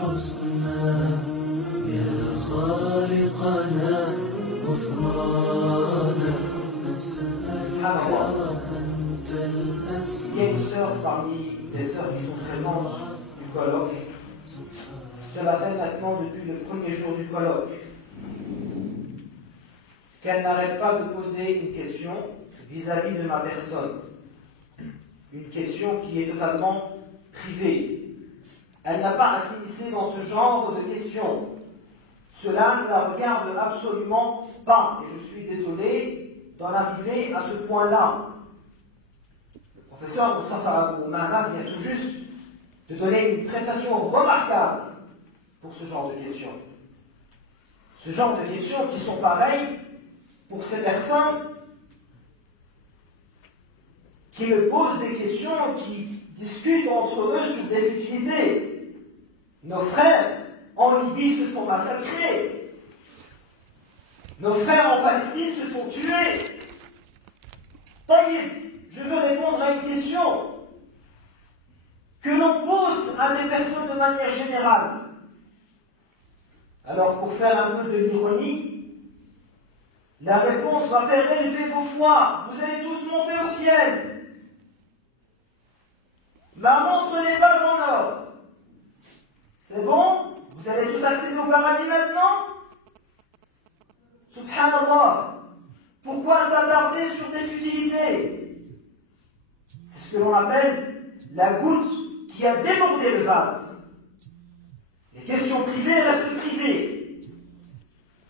الحسنى يا خالقنا غفرانا نسألك وأنت الأسمى. Il y a une sœur parmi les sœurs qui sont présentes du colloque. Cela fait maintenant depuis le premier jour du colloque qu'elle n'arrête pas de poser une question vis-à-vis de ma personne. Une question qui est totalement privée. Elle n'a pas à s'initier dans ce genre de questions. Cela ne la regarde absolument pas. Et je suis désolé d'en arriver à ce point-là. Le professeur Moustapha Abou Umama vient tout juste de donner une prestation remarquable pour ce genre de questions. Ce genre de questions qui sont pareilles pour ces personnes qui me posent des questions, qui discutent entre eux sur des futilités. Nos frères en Libye se font massacrer. Nos frères en Palestine se font tuer. Taïb, je veux répondre à une question que l'on pose à des personnes de manière générale. Alors, pour faire un peu de l'ironie, la réponse va faire élever vos foi. Vous allez tous monter au ciel. Ma montre n'est pas en or. C'est bon? Vous allez tous accéder au paradis maintenant? Subhanallah. Pourquoi s'attarder sur des futilités? C'est ce que l'on appelle la goutte qui a débordé le vase. Les questions privées restent privées.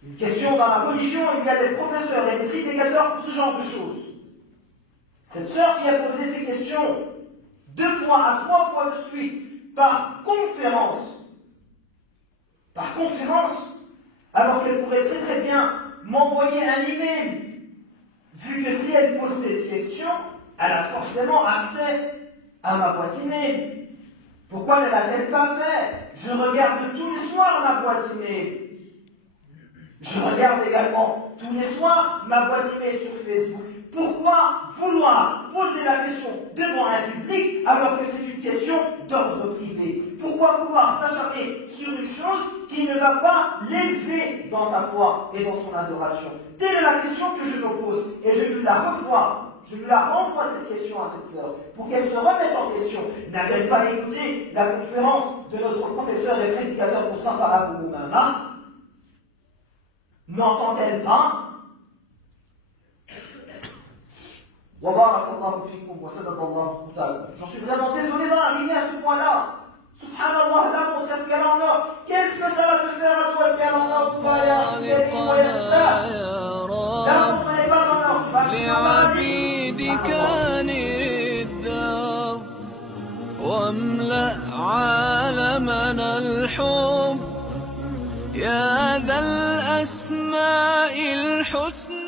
Une question dans la religion, il y a des professeurs et des prédicateurs pour ce genre de choses. Cette sœur qui a posé ces questions 2 fois à 3 fois de suite par conférence, alors qu'elle pourrait très très bien m'envoyer un email, vu que si elle pose cette question, elle a forcément accès à ma boîte email. Pourquoi ne l'a-t-elle pas fait? Je regarde tous les soirs ma boîte email. Je regarde également tous les soirs ma boîte email sur Facebook. Pourquoi vouloir poser la question devant un public alors que c'est une question d'ordre privé? Pourquoi vouloir s'acharner sur une chose qui ne va pas l'élever dans sa foi et dans son adoration? Telle est la question que je me pose et je lui la renvoie cette question à cette sœur pour qu'elle se remette en question. N'a-t-elle pas écouté la conférence de notre professeur et prédicateur Moustapha Abou Umama? N'entend-elle pas? J'en suis vraiment désolé d'en arriver à ce point-là. Subhanallah, la montre, est-ce qu'elle en a? Qu'est-ce que ça va te faire à toi, est-ce qu'elle en a? La montre n'est pas en or, tu vas لعبيدك الدار واملأ عالمنا الحب يا ذا الأسماء الحسنى